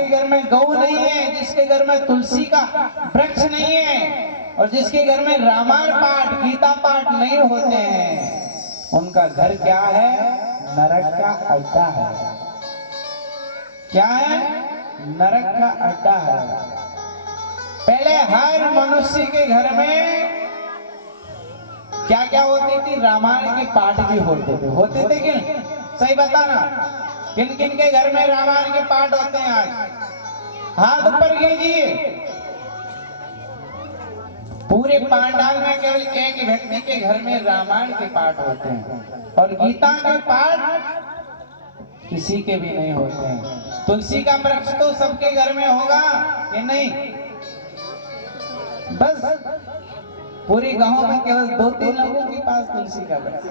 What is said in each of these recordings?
जिसके घर में गौ नहीं है, जिसके घर में तुलसी का वृक्ष नहीं है और जिसके घर में रामायण पाठ गीता पाठ नहीं होते हैं, उनका घर क्या है? नरक का अड्डा है। क्या है? नरक का अड्डा है। पहले हर मनुष्य के घर में क्या क्या होती थी? रामायण के पाठ भी होते थे कि नहीं? सही बताना, किन किन के घर में रामायण के पाठ होते हैं? आज हाथ ऊपर कीजिए। पूरे पांडाल में केवल एक व्यक्ति के घर में रामायण के पाठ होते हैं और गीता के पाठ किसी के भी नहीं होते हैं। तुलसी का वृक्ष तो सबके घर में होगा कि नहीं? बस पूरे गांव में केवल 2-3 लोगों के पास तुलसी का वृक्ष।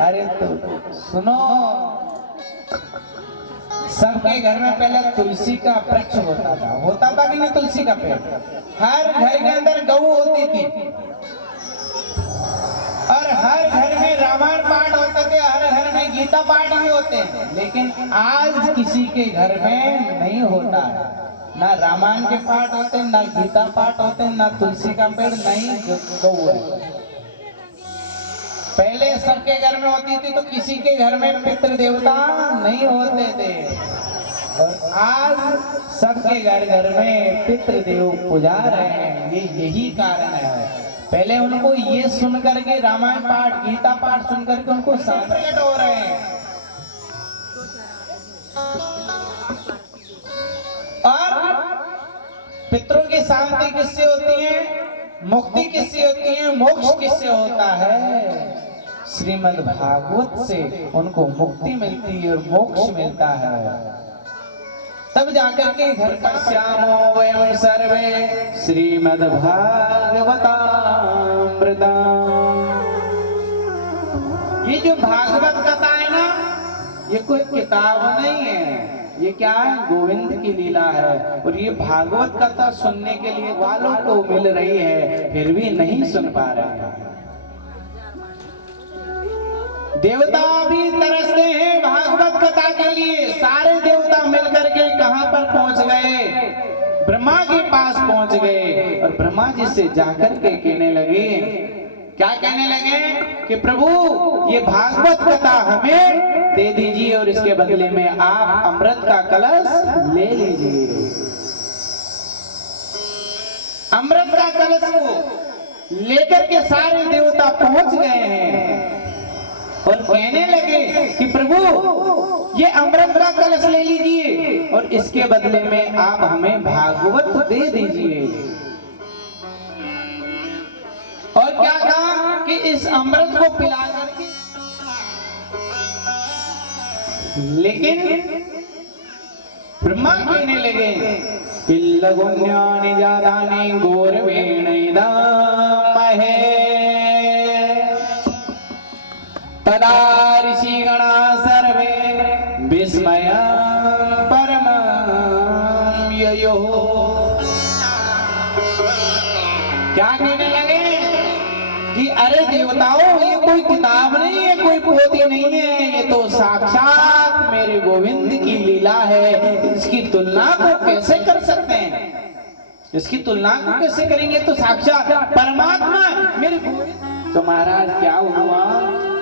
अरे तो सुनो, सबके घर में पहले तुलसी का वृक्ष होता था कि नहीं? तुलसी का पेड़। हर घर के अंदर गौ होती थी और हर घर में रामायण पाठ होते थे, हर घर में गीता पाठ भी होते हैं। लेकिन आज किसी के घर में नहीं होता है। ना रामायण के पाठ होते, ना गीता पाठ होते, ना तुलसी का पेड़, नहीं गौ है। पहले सबके घर में होती थी तो किसी के घर में पितृ देवता नहीं होते थे और आज सबके घर घर में पितृदेव पुजा रहे हैं। यही कारण है। पहले उनको ये सुन करके रामायण पाठ गीता पाठ सुन करके उनको प्रकट हो रहे हैं। और पितरों की शांति किससे होती है? मुक्ति किससे होती है? मोक्ष किससे होता है? श्रीमद् भागवत से उनको मुक्ति मिलती है और मोक्ष मिलता है। तब जाकर के घर का श्यामो वयम सर्वे श्रीमद् भागवतामृतम्। ये जो भागवत कथा है ना, ये कोई किताब नहीं है, ये क्या है? गोविंद की लीला है। और ये भागवत कथा सुनने के लिए वालों को मिल रही है, फिर भी नहीं सुन पा रहे हैं। देवता भी तरसते हैं भागवत कथा के लिए। सारे देवता मिलकर के कहां पर पहुंच गए? ब्रह्मा के पास पहुंच गए और ब्रह्मा जी से जाकर के कहने लगे, क्या कहने लगे? कि प्रभु ये भागवत कथा हमें दे दीजिए और इसके बदले में आप अमृत का कलश ले लीजिए। अमृत का कलश को लेकर के सारे देवता पहुंच गए हैं और कहने लगे कि प्रभु ये अमृत का कलश ले लीजिए और इसके बदले में आप हमें भागवत दे दीजिए। और क्या कहा कि इस अमृत को पिला करके, लेकिन ब्रह्मा कहने लगे पिल्लगुण्यानि जातानि गौरवेण इदमहे तदा ऋषिगणा सर्वे विस्मयं परमं ययो। क्या कहने लगे कि अरे देवताओं, ये कोई किताब नहीं है, कोई पोथी नहीं है, ये तो साक्षात मेरे गोविंद की लीला है। इसकी तुलना को कैसे कर सकते हैं? इसकी तुलना को कैसे करेंगे? तो साक्षात परमात्मा मेरे गोविंद। तो महाराज क्या हुआ?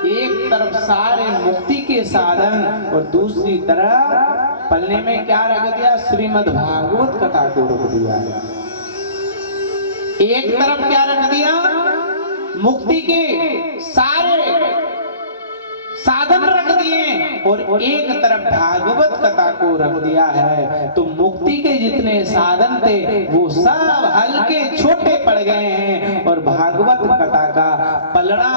एक तरफ सारे मुक्ति के साधन और दूसरी तरफ पलने में क्या रख दिया? श्रीमद् भागवत कथा को रख दिया। एक तरफ क्या रख दिया? मुक्ति के सारे साधन रख दिए और एक तरफ भागवत कथा को रख दिया है। तो मुक्ति के जितने साधन थे वो सब हल्के छोटे पड़ गए हैं और भागवत कथा का पलड़ा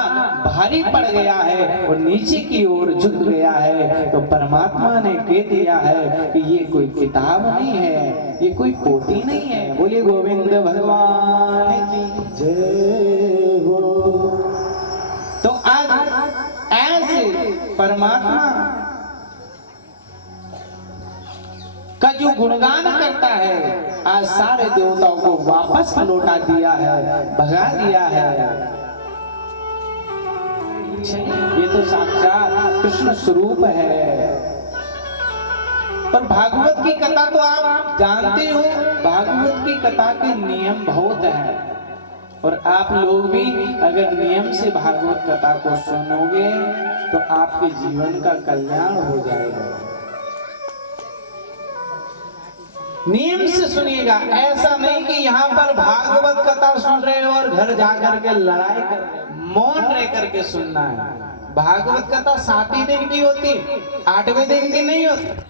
भारी पड़ गया है और नीचे की ओर झुक गया है। तो परमात्मा ने कह दिया है कि ये कोई किताब नहीं है, ये कोई पोथी नहीं है। बोलिए गोविंद भगवान की जय हो। तो आज ऐसे परमात्मा का जो गुणगान करता है, आज सारे देवताओं को वापस लौटा दिया है, भगा दिया है। ये तो साक्षात कृष्ण स्वरूप है। पर भागवत की कथा तो आप जानते हो, भागवत की कथा के नियम बहुत है, और आप लोग भी अगर नियम से भागवत कथा को सुनोगे तो आपके जीवन का कल्याण हो जाएगा। नियम से सुनिएगा, ऐसा नहीं कि यहाँ पर भागवत कथा सुन रहे हो और घर जाकर के लड़ाई कर, मौन रह करके सुनना है। भागवत कथा 7 ही दिन की होती, 8वें दिन की नहीं होती।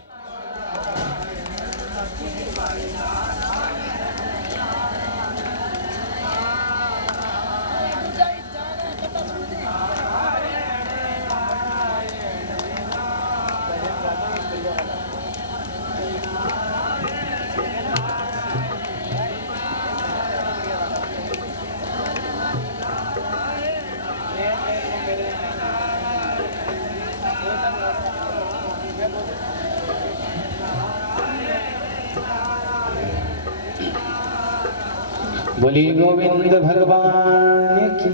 बोली गोविंद भगवान की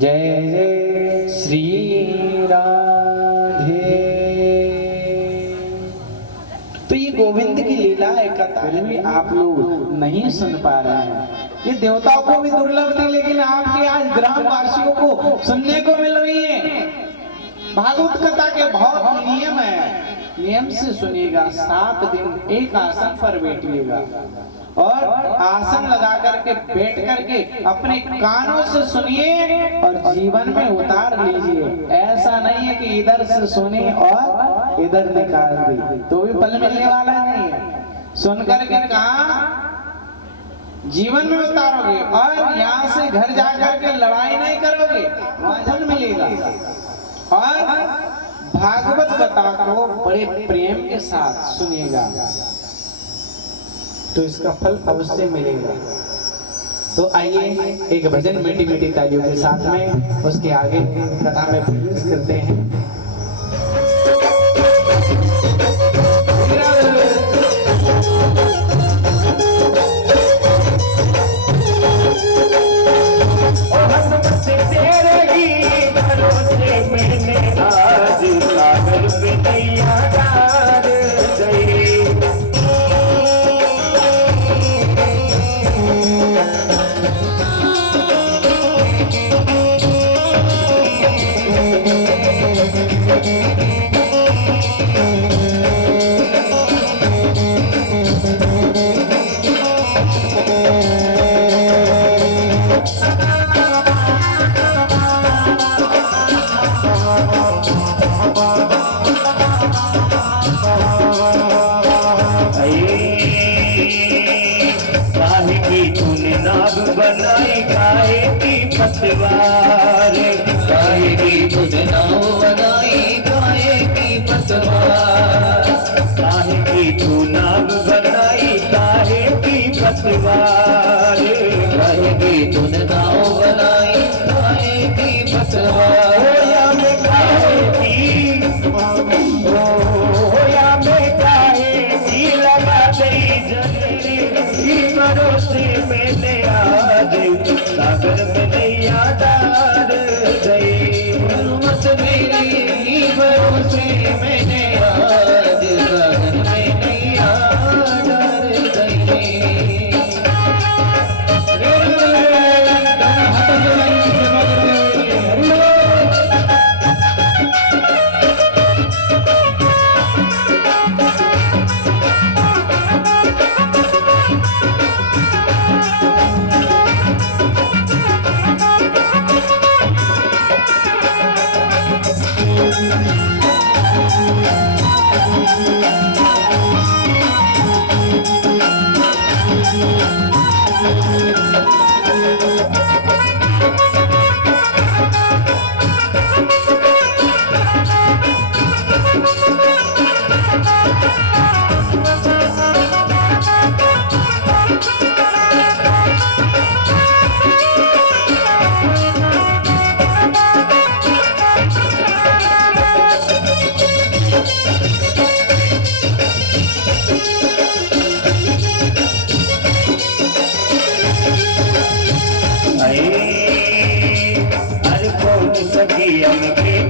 जय, जय श्री राधे। तो ये गोविंद की लीला है, कथा भी आप लोग नहीं सुन पा रहे हैं। ये देवताओं को भी दुर्लभ थी, लेकिन आपके आज ग्रामवासियों को सुनने को मिल रही है। भागवत कथा के बहुत नियम है, नियम से सुनिएगा। 7 दिन एक आसन पर बैठिएगा और आसन लगा करके बैठ करके अपने कानों से सुनिए और जीवन में उतार लीजिए। ऐसा नहीं है कि इधर से सुने और इधर निकाल दी, तो भी फल मिलने वाला नहीं है। सुन करके कहा जीवन में उतारोगे और यहाँ से घर जाकर के लड़ाई नहीं करोगे, वहां फल मिलेगा। और भागवत कथा को बड़े प्रेम के साथ सुनिएगा तो इसका फल अवश्य मिलेगा। तो आइए एक भजन मीठी मीठी तालियों के साथ में उसके आगे कथा में प्रवेश करते हैं।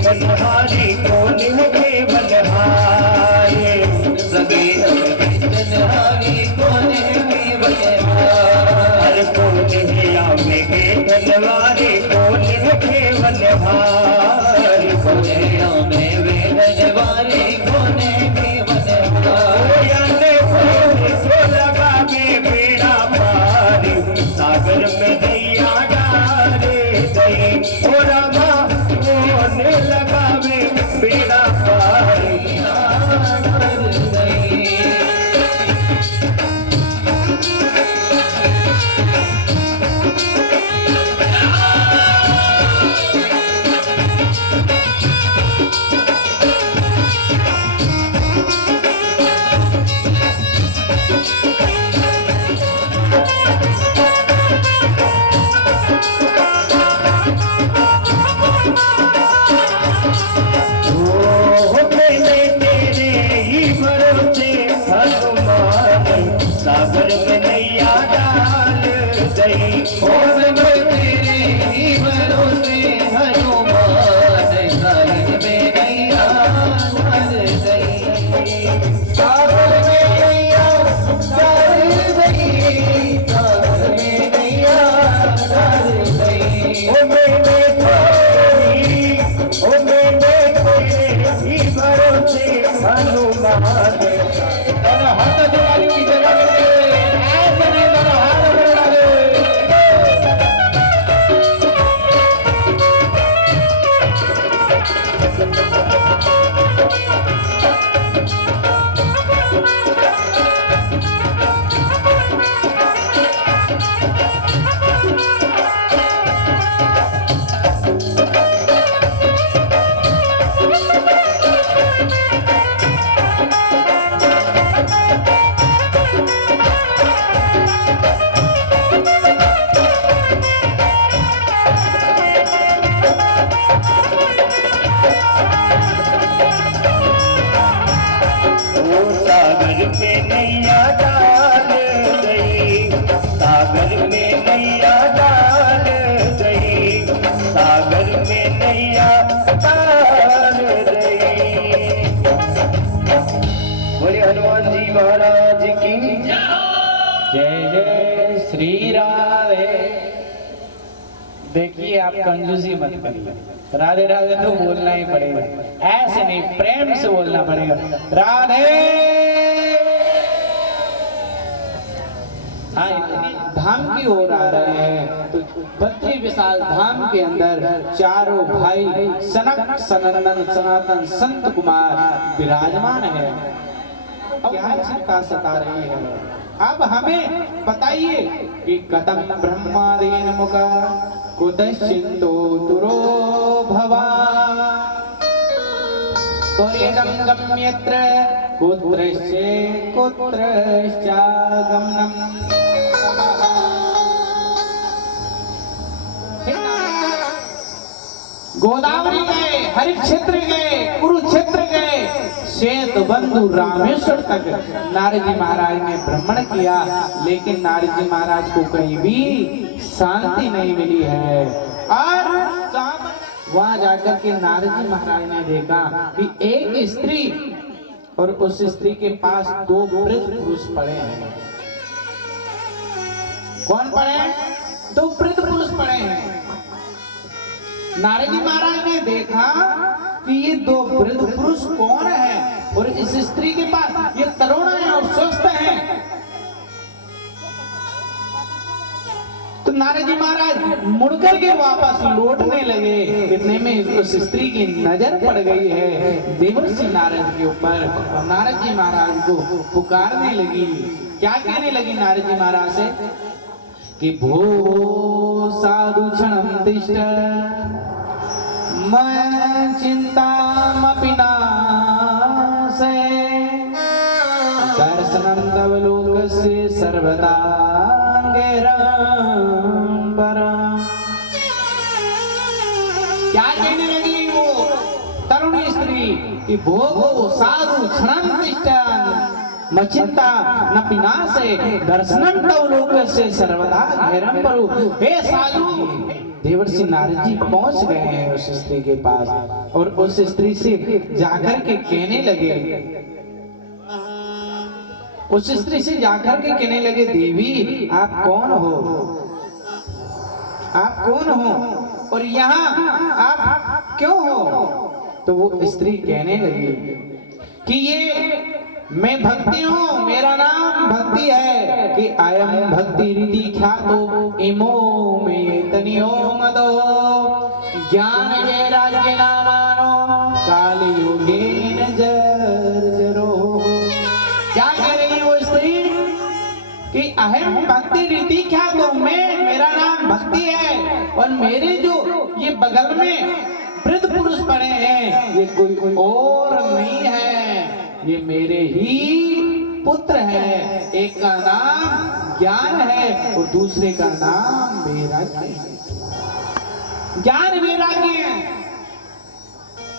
बलिहारी कौन है बलिहारी सगे सागर में नैया डाल गई, सागर में नैया डाल गई। ओ मैंने तेरे भरोसे हनुमान दोनों हाथ दिवाली की जगह ऐसे नहीं, दोनों हाथ बढ़ा दे। हनुमान जी महाराज की जय जय श्री राधे। देखिए आप कंजूसी मत करिए, राधे राधे तो बोलना ही पड़ेगा, ऐसे नहीं प्रेम से बोलना पड़ेगा। राधे हाँ, धाम की ओर आ रहे हैं तो बद्री विशाल धाम के अंदर चारों भाई सनक सनंदन सनातन संत कुमार विराजमान है। अब क्या चिंता सता रही है, अब हमें बताइए कि कदम ब्रह्मादीन मुका कुतश्चिन्तो तुरो भवान् त्वरिदं गम्यत्र कुत्रश्चे कुत्रश्चागमनम्। गोदावरी गए, हरिक्षेत्र गए, कुरुक्षेत्र गए, श्वेत बंधु रामेश्वर तक नारद जी महाराज ने भ्रमण किया, लेकिन नारद जी महाराज को कहीं भी शांति नहीं मिली है। और वहां जाकर के नारद जी महाराज ने देखा कि एक स्त्री और उस स्त्री के पास दो वृद्ध पुरुष पड़े हैं। कौन पड़े हैं? दो वृद्ध पुरुष पड़े हैं। नारद जी महाराज ने देखा कि ये दो वृद्ध पुरुष कौन है, और इस स्त्री के पास ये तरुण है और स्वस्थ है। तो नारद जी महाराज मुड़कर के वापस लौटने लगे, इतने में उस स्त्री की नजर पड़ गई है देवर्षि नारद के ऊपर, और नारद जी महाराज को पुकारने लगी। क्या कहने लगी नारद जी महाराज से कि भो साधु क्षणं तिष्ठ मैं चिंतामपि नाशे दर्शनं तव लोकस्य सर्वदा परम्। क्या कहने लगी वो तरुणी स्त्री कि भो साधु क्षणं तिष्ठ मचिंता न पिनासे दर्शनं तव लोकस्य सर्वदा घेरं परु। हे साधु, देवर्षि नारद जी पहुंच गए हैं उस स्त्री के पास, और उस स्त्री से जाकर के कहने लगे, उस स्त्री से जाकर के कहने लगे, देवी आप कौन हो, आप कौन हो और यहाँ आप क्यों हो? तो वो स्त्री कहने लगी कि ये मैं भक्ति हूँ, मेरा नाम भक्ति है, कि अयम भक्ति रीति ख्यातो इमो में तनियो मदो ज्ञान वैराग्य नामानो काल योगेन जर्जरो। क्या कह रही है वो स्त्री कि अहम भक्ति रीति ख्यातो, मैं मेरा नाम भक्ति है, और मेरे जो ये बगल में वृद्ध पुरुष पड़े हैं ये कोई और नहीं है, ये मेरे ही पुत्र है। एक का नाम ज्ञान है और दूसरे का नाम वैराग्य है। ज्ञान वैराग्य।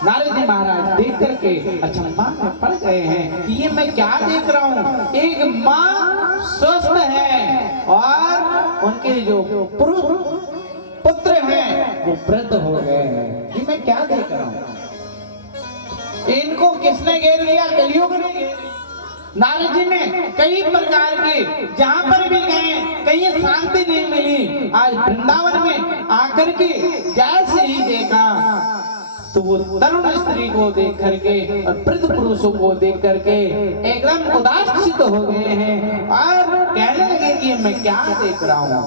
नारद जी महाराज देख करके अचंभा में पड़ गए हैं कि ये मैं क्या देख रहा हूँ। एक माँ स्वस्थ है और उनके जो पुत्र हैं वो वृद्ध हो गए हैं। ये मैं क्या देख रहा हूँ। इनको किसने घेर लिया? कलयुग ने घेर लिया। नारद जी ने कई प्रकार के जहां पर भी गए कहीं शांति नहीं मिली। आज वृंदावन में आकर के जैसे ही देखा तो वो तरुण स्त्री को देख करके और वृद्ध पुरुषों को देख करके एकदम उदासीत हो गए हैं और कहने लगे कि मैं क्या देख रहा हूं।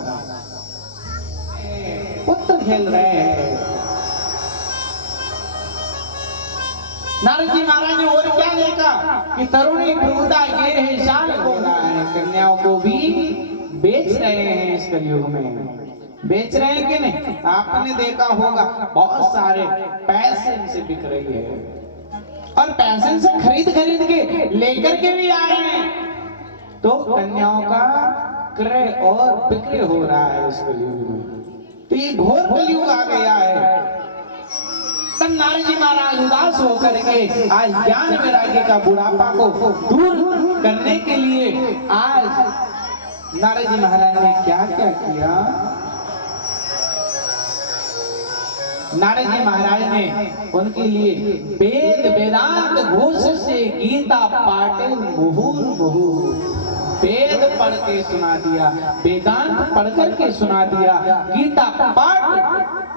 पुत्र खेल रहे हैं। नारद जी महाराज ने और क्या देखा कि तरुणी प्रभुता ये है, शान हो रहा है, कन्याओं को भी बेच रहे हैं। इस कलयुग में बेच रहे हैं कि नहीं? आपने देखा होगा बहुत सारे पैसे इनसे बिक रही है और पैसे से खरीद के लेकर के भी आ रहे हैं। तो कन्याओं का क्रय और बिक्री हो रहा है इस कलयुग में। तो ये घोर कलयुग आ गया है। तब नारद जी महाराज उदास होकर के आज ज्ञान वैराग्य का बुढ़ापा को दूर करने के लिए आज नारद जी महाराज ने क्या क्या किया? नारद जी महाराज ने उनके लिए वेद वेदांत घोष से गीता पाठे मुहुर्मुहु वेद पढ़ के सुना दिया, वेदांत पढ़ करके सुना दिया, गीता पाठ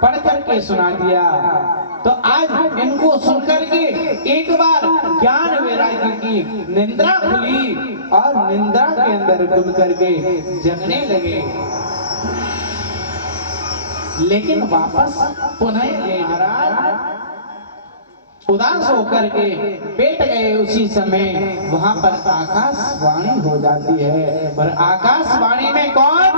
पढ़ करके सुना दिया। तो आज इनको सुनकर के एक बार ज्ञान वैराग्य की निंद्रा खुली और निंद्रा के अंदर डूब करके जगने लगे। लेकिन वापस पुनः महाराज उदास होकर के बैठ गए। उसी समय वहां पर आकाशवाणी हो जाती है। पर आकाशवाणी में कौन?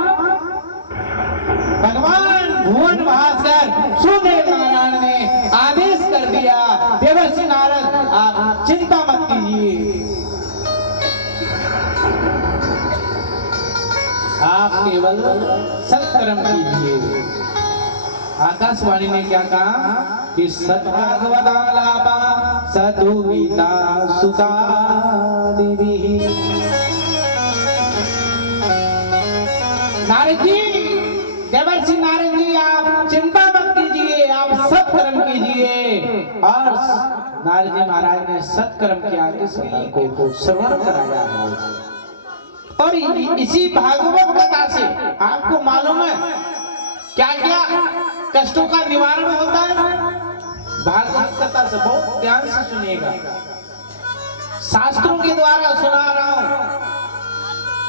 भगवान भुवन भास्कर सुदेव नारायण ने आदेश कर दिया, देवर्षि नारद आप चिंता मत कीजिए, आप केवल सत्कर्म कीजिए। आकाशवाणी ने क्या कहा कि सद्भागवतालापा सतु गीता सुतादिभिः। नारद जी, देवर्षि नारद जी आप चिंता मत कीजिए, आप सत्कर्म कीजिए। और नारद जी महाराज ने सत्कर्म किया, किसी को श्रवण कराया है। और इसी भागवत कथा से आपको मालूम है क्या क्या कष्टों का निवारण होता है। भागवत कथा से बहुत ध्यान से सुनिएगा, शास्त्रों के द्वारा सुना रहा हूं।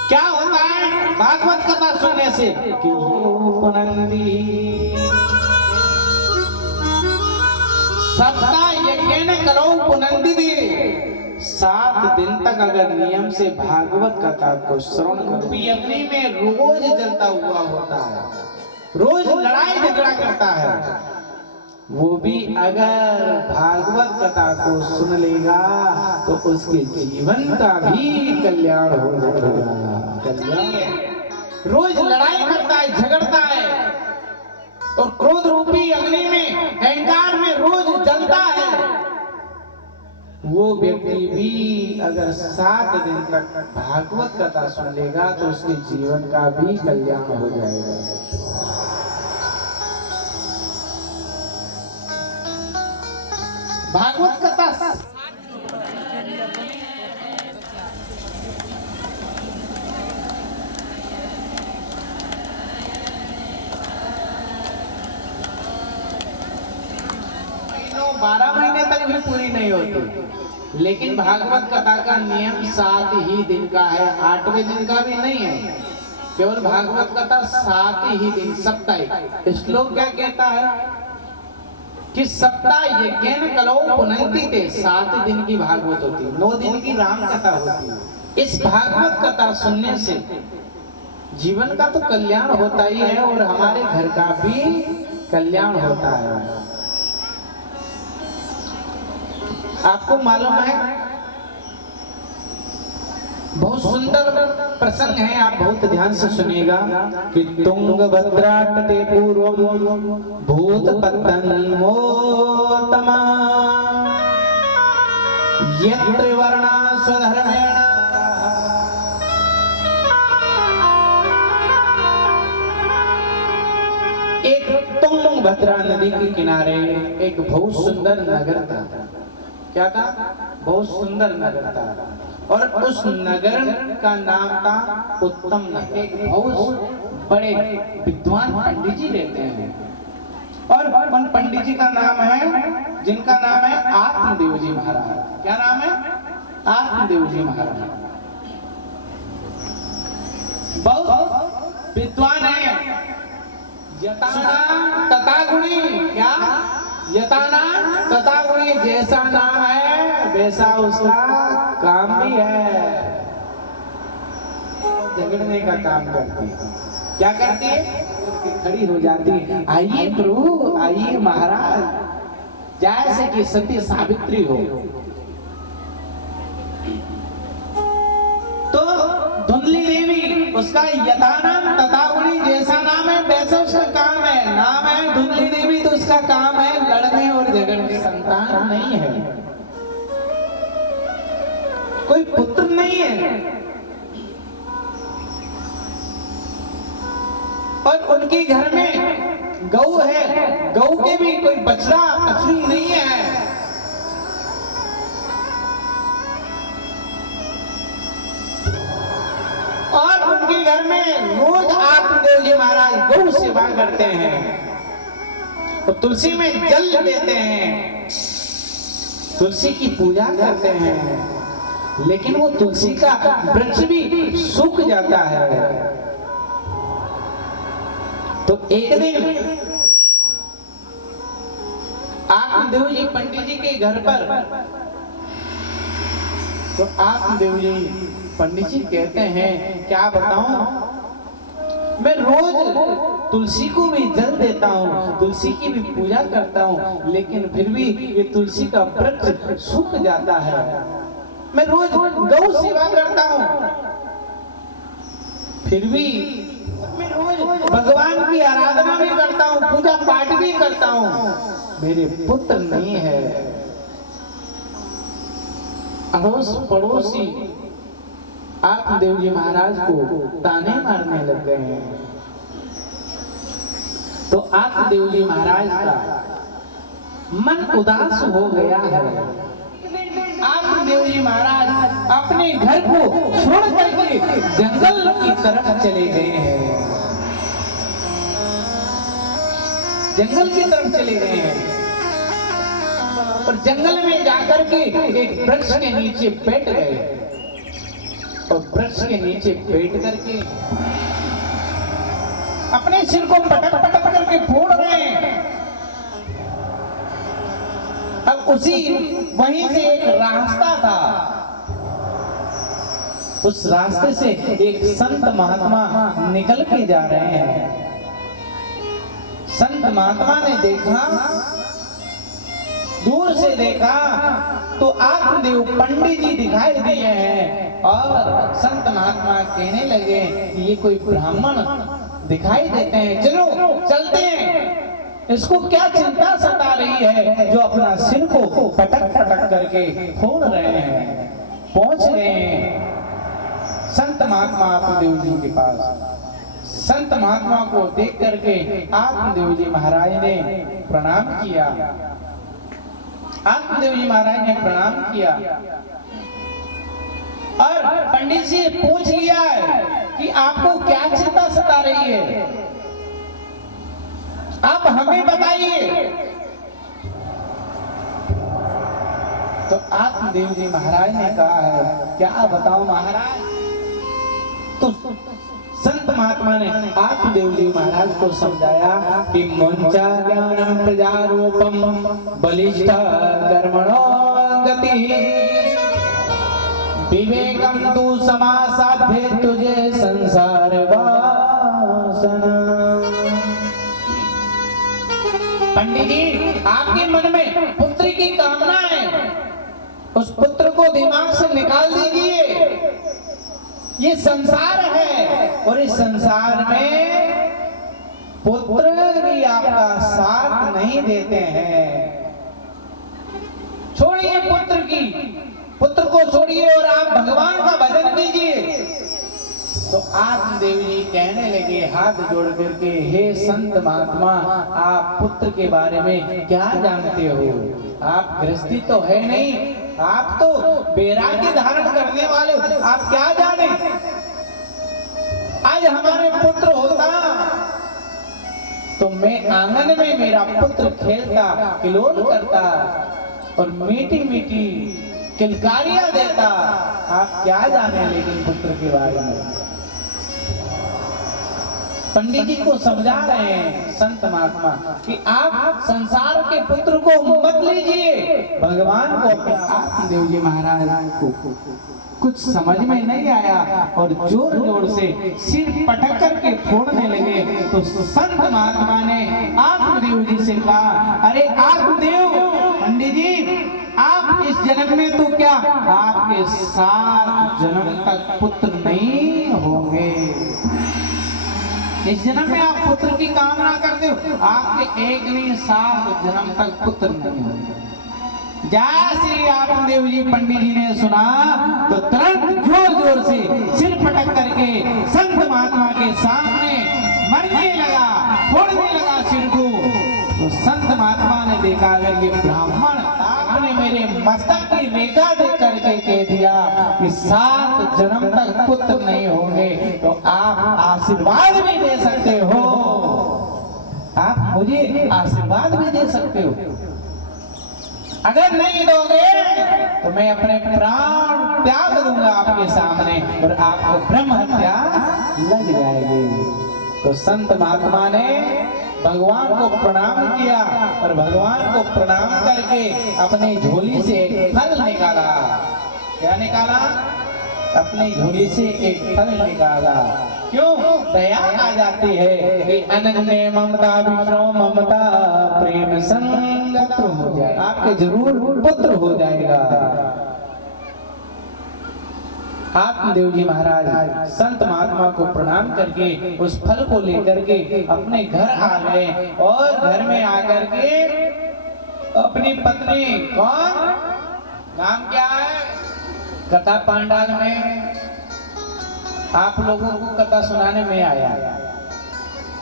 क्या होता है भागवत कथा सुनने से? कि पुनंदी सप्ताह यज्ञेन करो पुनंदी दे। 7 दिन तक अगर नियम से भागवत कथा को श्रवण करो, अग्नि में रोज जलता हुआ होता है, रोज लड़ाई झगड़ा करता है, वो भी अगर भागवत कथा को सुन लेगा तो उसके जीवन का भी कल्याण हो जाएगा। कल्याण रोज लड़ाई करता है, झगड़ता है और क्रोध रूपी अग्नि में, अहंकार में रोज जलता है। वो व्यक्ति भी अगर 7 दिन तक भागवत कथा सुन लेगा तो उसके जीवन का भी कल्याण हो जाएगा। भागवत कथा महीनों 12 महीने तक भी पूरी नहीं होती। लेकिन भागवत कथा का नियम 7 ही दिन का है, 8वें दिन का भी नहीं है। केवल भागवत कथा 7 ही दिन, सप्ताह। श्लोक क्या कहता है कि सप्ताह यज्ञेन कलो पुनंति ते। 7 दिन की भागवत होती है, 9 दिन की राम कथा होती है। इस भागवत कथा सुनने से जीवन का तो कल्याण होता ही है और हमारे घर का भी कल्याण होता है। आपको मालूम है बहुत सुंदर प्रसंग है, आप बहुत ध्यान से सुनिएगा कि तुंगभद्रा तटे पूर्वम भूतपतन्मोत्तमा यत्र वर्णा स्वधर्मेण। एक तुंगभद्रा नदी के किनारे एक बहुत सुंदर नगर था। क्या था? बहुत सुंदर नगर था और उस नगर का नाम था उत्तम नगर। एक बहुत बड़े विद्वान पंडित जी रहते हैं और उन पंडित जी का नाम है, जिनका नाम है आत्मदेव जी महाराज। क्या नाम है? आत्मदेव जी महाराज। बहुत विद्वान है। यताना तथा गुणी, क्या? यताना तथा गुणी, जैसा नाम है वैसा उसका काम भी है। झगड़ने का काम करती है। क्या करती है? खड़ी हो जाती है, आइए प्रभु, आइए महाराज, जैसे कि सती सावित्री हो। तो धुंधली देवी, उसका यथानाम तथा गुणी, जैसा नाम है वैसा उसका काम है। नाम है धुंधली देवी तो उसका काम है लड़ने और झगड़ने। संतान नहीं है, कोई पुत्र नहीं है और उनके घर में गऊ है, गऊ के भी कोई बछड़ा बछड़ी नहीं है। और उनके घर में रोज आत्मदेव जी महाराज गौ सेवा करते हैं तो तुलसी में जल देते हैं, तुलसी की पूजा करते हैं, लेकिन वो तुलसी का वृक्ष भी सूख जाता है। तो एक दिन आत्मदेव जी पंडित जी के घर पर, तो आत्मदेव जी पंडित जी कहते हैं, क्या बताऊं, मैं रोज तुलसी को भी जल देता हूँ, तुलसी की भी पूजा करता हूँ, लेकिन फिर भी ये तुलसी का वृक्ष सूख जाता है। मैं रोज गौ सेवा करता हूँ, फिर भी मैं रोज भगवान की आराधना भी करता हूँ, पूजा पाठ भी करता हूँ, मेरे पुत्र नहीं है। अड़ोस पड़ोसी आत्मदेव जी महाराज को ताने मारने लग गए हैं। तो आत्मदेव जी महाराज का मन उदास हो गया है। आत्मदेव जी महाराज अपने घर को छोड़ करके जंगल की तरफ चले गए हैं, जंगल की तरफ चले गए हैं और जंगल में जाकर के एक वृक्ष के नीचे बैठ गए और वृक्ष के नीचे बैठ करके अपने सिर को पटक पटक करके फोड़ रहे हैं। अब उसी वहीं से एक रास्ता था, उस रास्ते से एक संत महात्मा निकल के जा रहे हैं। संत महात्मा ने देखा, दूर से देखा तो आत्मदेव पंडित जी दिखाई दिए हैं और संत महात्मा कहने लगे ये कोई ब्राह्मण दिखाई देते हैं, चलो चलते हैं, इसको क्या चिंता सता रही है जो अपना सिर को पटक पटक करके फोड़ रहे हैं। पहुंच गए हैं संत महात्मा आत्मदेव जी के पास। संत महात्मा को देख करके आत्मदेव जी महाराज ने प्रणाम किया। आत्मदेव जी महाराज ने प्रणाम किया और पंडित जी से पूछ लिया है कि आपको क्या चिंता सता रही है, आप हमें बताइए। तो आत्मदेव जी महाराज ने कहा है, क्या बताऊं महाराज। तो संत महात्मा ने आत्मदेव जी महाराज को समझाया कि मुंचा ज्ञानम प्रजारूपम बलिष्ठ कर्मणो गति विवेकम तु समासाध्य तुझे संसार वासना। पंडित जी, आपके मन में पुत्र की कामना है, उस पुत्र को दिमाग से निकाल दीजिए। ये संसार है और इस संसार में पुत्र भी आपका साथ नहीं देते हैं। छोड़िए पुत्र को छोड़िए और आप भगवान का भजन कीजिए। तो आत्मदेव जी कहने लगे हाथ जोड़ करके, हे संत महात्मा, आप पुत्र के बारे में क्या जानते हो। आप गृहस्थी तो है नहीं, आप तो वैराग्य धारण करने वाले हो, आप क्या जाने। आज हमारे पुत्र होता तो मैं आंगन में मेरा पुत्र खेलता, किलोल करता और मीठी मीठी किलकारियां देता। आप क्या जाने लेकिन पुत्र के बारे में। पंडित जी को समझा रहे हैं संत महात्मा कि आप संसार के पुत्र को मत लीजिए, भगवान को अपने। देव जी महाराज को कुछ समझ में नहीं आया और जोर जोर से सिर पटक करके फोड़ने लगे। तो संत महात्मा ने आत्मदेव जी से कहा, अरे आत्मदेव, पंडित जी आप इस जन्म में तो क्या आपके 7 जन्म तक पुत्र नहीं होंगे। इस जन्म में आप पुत्र की कामना करते हो, आपके 1 नहीं 7 जन्म तक पुत्र नहीं होंगे। जैसे आत्मदेव जी पंडित जी ने सुना तो तुरंत जोर जोर से सिर पटक करके संत महात्मा के सामने मरने लगा, फोड़ने लगा सिर को। तो संत महात्मा ने देखा, अगर ये ब्राह्मण आपने मेरे मस्तक की रेखा देख करके कह दिया कि 7 जन्म तक पुत्र नहीं होंगे, तो आप आशीर्वाद भी दे सकते हो, आप मुझे आशीर्वाद भी दे सकते हो। अगर नहीं दोगे तो मैं अपने प्राण त्याग दूंगा आपके सामने और आपको ब्रह्म हत्या लग जाएगी। तो संत महात्मा ने भगवान को प्रणाम किया और भगवान को प्रणाम करके अपनी झोली से एक फल निकाला। क्या निकाला? अपनी झोली से एक फल निकाला। क्यों? दया आ जाती है कि अनन्य ममता विष्णु ममता प्रेम संगत हो जाए, आपके जरूर पुत्र हो जाएगा। आत्मदेव जी महाराज संत महात्मा को प्रणाम करके उस फल को लेकर के अपने घर आ गए और घर में आकर के अपनी पत्नी, कौन नाम क्या है, कथा पांडाल में आप लोगों को कथा सुनाने में आया,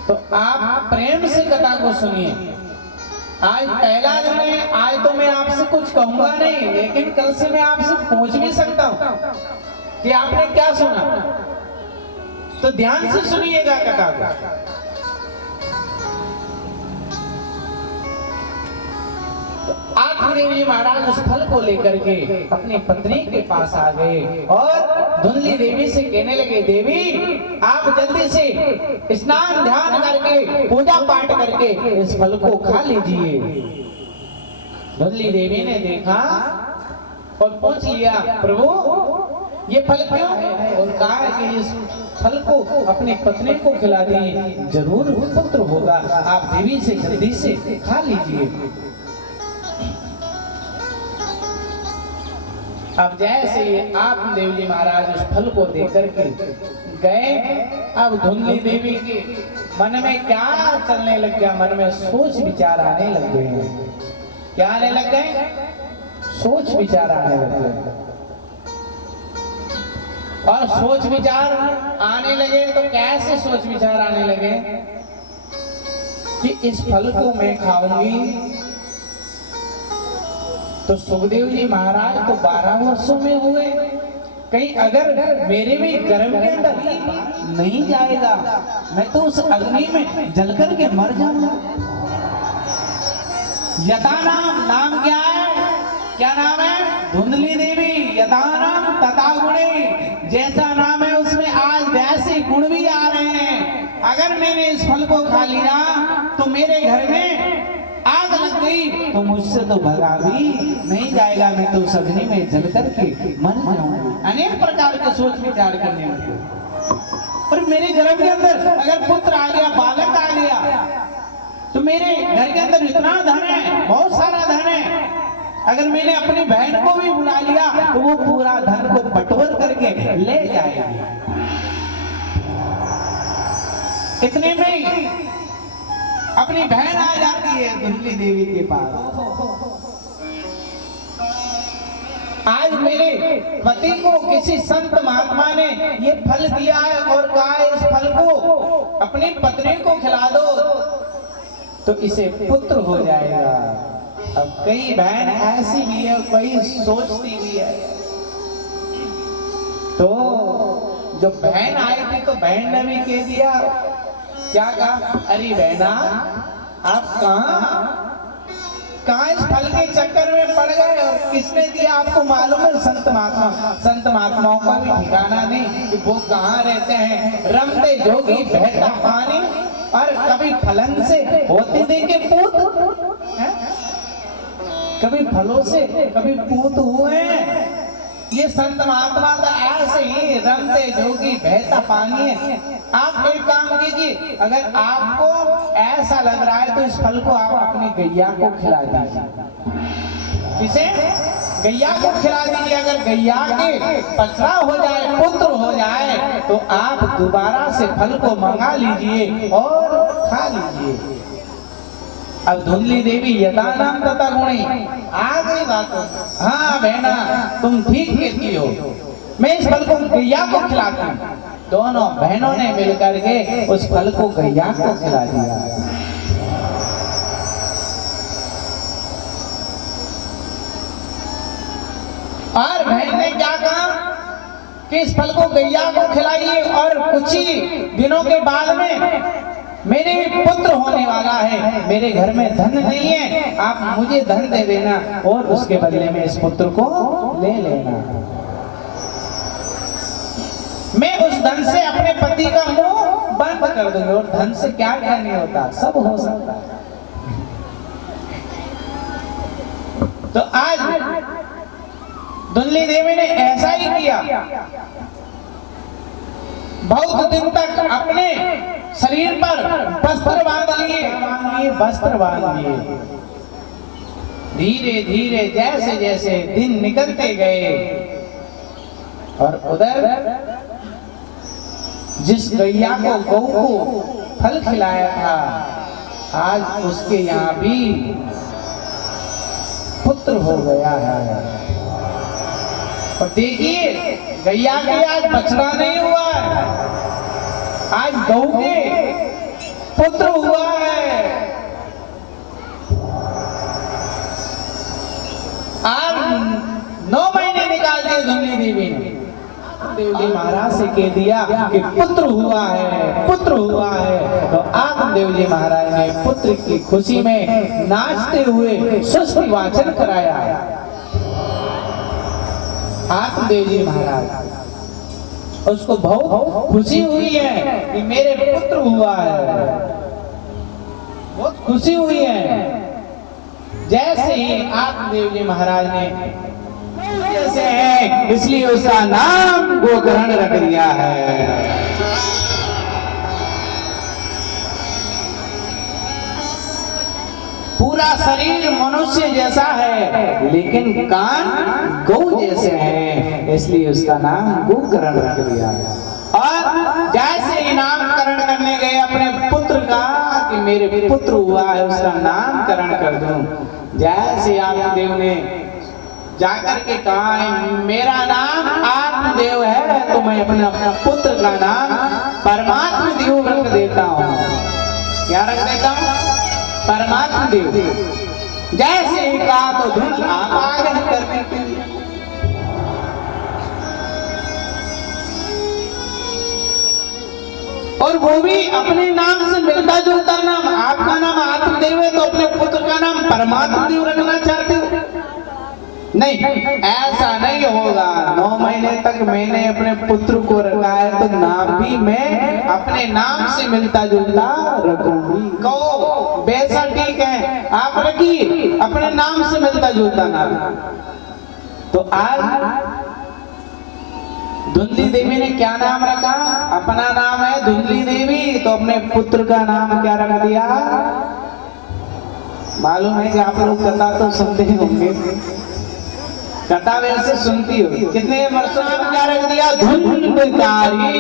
तो आप प्रेम से कथा को सुनिए। आज पहला दिन है, आज तो मैं आपसे कुछ कहूंगा नहीं, लेकिन कल से मैं आपसे पूछ भी सकता हूं कि आपने क्या सुना। तो ध्यान से सुनिएगा कथा को। आत्मदेव जी महाराज उस फल को लेकर के अपनी पत्नी के पास आ गए और धुंधली देवी से कहने लगे, देवी आप जल्दी से स्नान ध्यान करके पूजा पाठ करके इस फल को खा लीजिए। धुंधली देवी ने देखा और पूछ लिया, प्रभु ये फल क्यों है? और कहा कि इस फल को अपनी पत्नी को खिला दिए, जरूर पुत्र होगा, आप देवी से जल्दी से खा लीजिए। अब जैसे आत्मदेव जी महाराज उस फल को देकर के गए, अब धुंधली देवी के मन में क्या चलने लग गया, मन में सोच विचार आने लग गए। क्या आने लग गए? सोच विचार आने लग गए। और सोच विचार आने लगे तो कैसे सोच विचार आने लगे कि इस फल को मैं खाऊंगी तो सुखदेव जी महाराज तो 12 वर्षों में हुए, कहीं अगर मेरे भी गर्भ के अंदर नहीं जाएगा, मैं तो उस अग्नि में जल करके मर जाऊंगा। यथा नाम क्या है? क्या नाम है? धुंधली देवी। यथा नाम तथा गुणे, जैसा नाम है उसमें आज वैसे गुण भी आ रहे हैं। अगर मैंने इस फल को खा लिया तो मेरे घर में आग लग गई तो मुझसे तो भगा भी नहीं जाएगा, मैं तो उस अग्नि में जल करके मर जाऊंगा। अनेक प्रकार के सोच विचार करने लगे। और मेरे गर्भ के अंदर अगर पुत्र आ गया, बालक आ गया, तो मेरे घर के अंदर इतना धन है, बहुत सारा धन है, अगर मैंने अपनी बहन को भी बुला लिया तो वो पूरा धन को बटोर करके ले जाएगी। इतने में अपनी बहन आ जाती है धुंधली देवी के पास। आज मेरे पति को किसी संत महात्मा ने ये फल दिया है और कहा है इस फल को अपनी पत्नी को खिला दो तो इसे पुत्र हो जाएगा। अब कई बहन ऐसी भी है, कोई सोचती भी है। तो जो बहन आई थी तो बहन ने भी कह दिया, क्या कहा, अरे बहना आप कहाँ इस फल के चक्कर में पड़ गए, और किसने दिया आपको मालूम है? संत महात्माओं का भी ठिकाना नहीं कि वो कहाँ रहते हैं। रमते जोगी बहता पानी, और कभी फलन से होते देखे पूत, कभी फलों से कभी पूत हुए। ये संत महात्मा का ऐसे ही रमते जोगी बहता पानी है। आप एक काम कीजिए, अगर आपको ऐसा लग रहा है तो इस फल को आप अपनी गैया को खिला दीजिए। किसे? गैया को खिला दीजिए। अगर गैया के बछड़ा हो जाए, पुत्र हो जाए, तो आप दोबारा से फल को मंगा लीजिए और खा लीजिए। अब धुंधली देवी यथा नाम तथा गुणी आ गई बात। हाँ बहना तुम ठीक कहती हो, मैं इस फल को गैया को खिलाती हूँ। दोनों बहनों ने मिलकर के उस फल को गैया को खिला दिया। और बहन ने क्या कहा कि इस फल को गैया को खिलाइए, और कुछ ही दिनों के बाद में मेरे पुत्र होने वाला है। मेरे घर में धन नहीं है, आप मुझे धन दे देना और उसके बदले में इस पुत्र को ले लेना। मैं उस धन से अपने पति का मुंह बंद कर दूंगी। और धन से क्या क्या नहीं होता, सब हो सकता है। तो आज धुंधली देवी ने ऐसा ही किया। बहुत दिन तक अपने शरीर पर वस्त्र बांध लिए, वस्त्र बांध लिए। धीरे धीरे जैसे जैसे दिन निकलते गए, और उधर जिस गैया को गौ को फल खिलाया था, आज उसके यहाँ भी पुत्र हो गया है। और देखिए गैया के आज बछड़ा नहीं हुआ है, आज गौ के पुत्र हुआ है। आज 9 महीने निकाल दिए धुंधली देवी ने। देवजी महाराज से कह दिया कि पुत्र हुआ है, पुत्र हुआ है। तो आत्मदेव जी महाराज ने पुत्र की खुशी में नाचते हुए सुस्ति वाचन कराया। आत्मदेव जी महाराज उसको बहुत खुशी हुई है कि मेरे पुत्र हुआ है, बहुत खुशी हुई है। जैसे ही आत्मदेव जी महाराज ने जैसे है, इसलिए उसका नाम गोकर्ण रख दिया है। पूरा शरीर मनुष्य जैसा है, लेकिन कान गौ जैसे हैं, इसलिए उसका नाम गोकर्ण रख दिया है। और जैसे ही नामकरण करने गए अपने पुत्र का कि मेरे पुत्र हुआ है, उसका नामकरण कर दूं। जैसे आत्मदेव ने जाकर के कहा है मेरा नाम आत्मदेव है, तो मैं अपने पुत्र का नाम परमात्मा देव रख देता हूँ। क्या रख देता हूँ? परमात्मा देव। जैसे ही कहा तो धुन आप आगे करने के लिए। और वो भी अपने नाम से मिलता जुलता नाम। आपका नाम आत्मदेव है तो अपने पुत्र का नाम परमात्मा देव रखना चाहते हो? नहीं, ऐसा नहीं होगा। 9 महीने तक मैंने अपने पुत्र को रखा है, तो नाम भी मैं अपने नाम से मिलता जुलता रखूंगी। कहो वैसा ठीक है, आप रखिए अपने नाम से मिलता जुलता नाम। तो आज धुंधली देवी ने क्या नाम रखा? अपना नाम है धुंधली देवी, तो अपने पुत्र का नाम क्या रख दिया? मालूम है कि आप लोग कथा तो सुनते ही होंगे, कथा वैसे सुनती हो। कितने वर्षों में क्या रख दिया? धुंधकारी।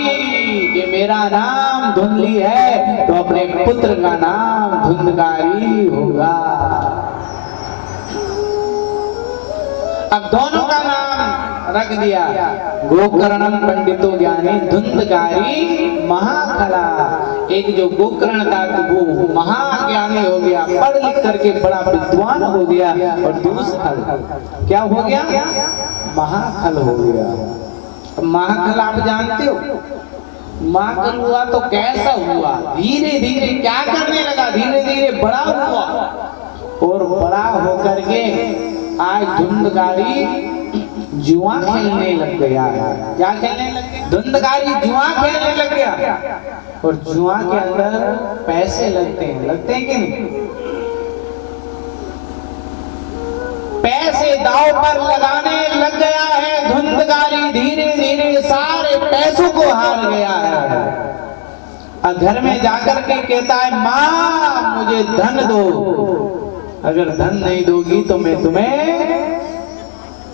कि मेरा नाम धुंधली है, तो अपने पुत्र का नाम धुंधकारी होगा। अब दोनों का नाम रख दिया। गोकर्णम पंडितो ज्ञानी धुंधकारी महाखला। एक जो गोकर्ण था तो वो महाज्ञानी हो गया, पढ़ लिख करके बड़ा विद्वान हो गया, और दूसरा क्या हो गया, महाखल हो गया। महाखल आप जानते हो, महाखल हुआ तो कैसा हुआ, धीरे धीरे क्या करने लगा, धीरे धीरे बड़ा हुआ, और बड़ा होकर के आज धुंधकारी जुआ खेलने लग गया है। क्या खेलने लग गया, धुंधकारी जुआ खेलने लग गया, और जुआ के अंदर पैसे लगते हैं कि नहीं, पैसे दांव पर लगाने लग गया है धुंधकारी, धीरे धीरे सारे पैसों को हार गया है। और घर में जाकर के कहता है, माँ मुझे धन दो, अगर धन नहीं दोगी तो मैं तुम्हें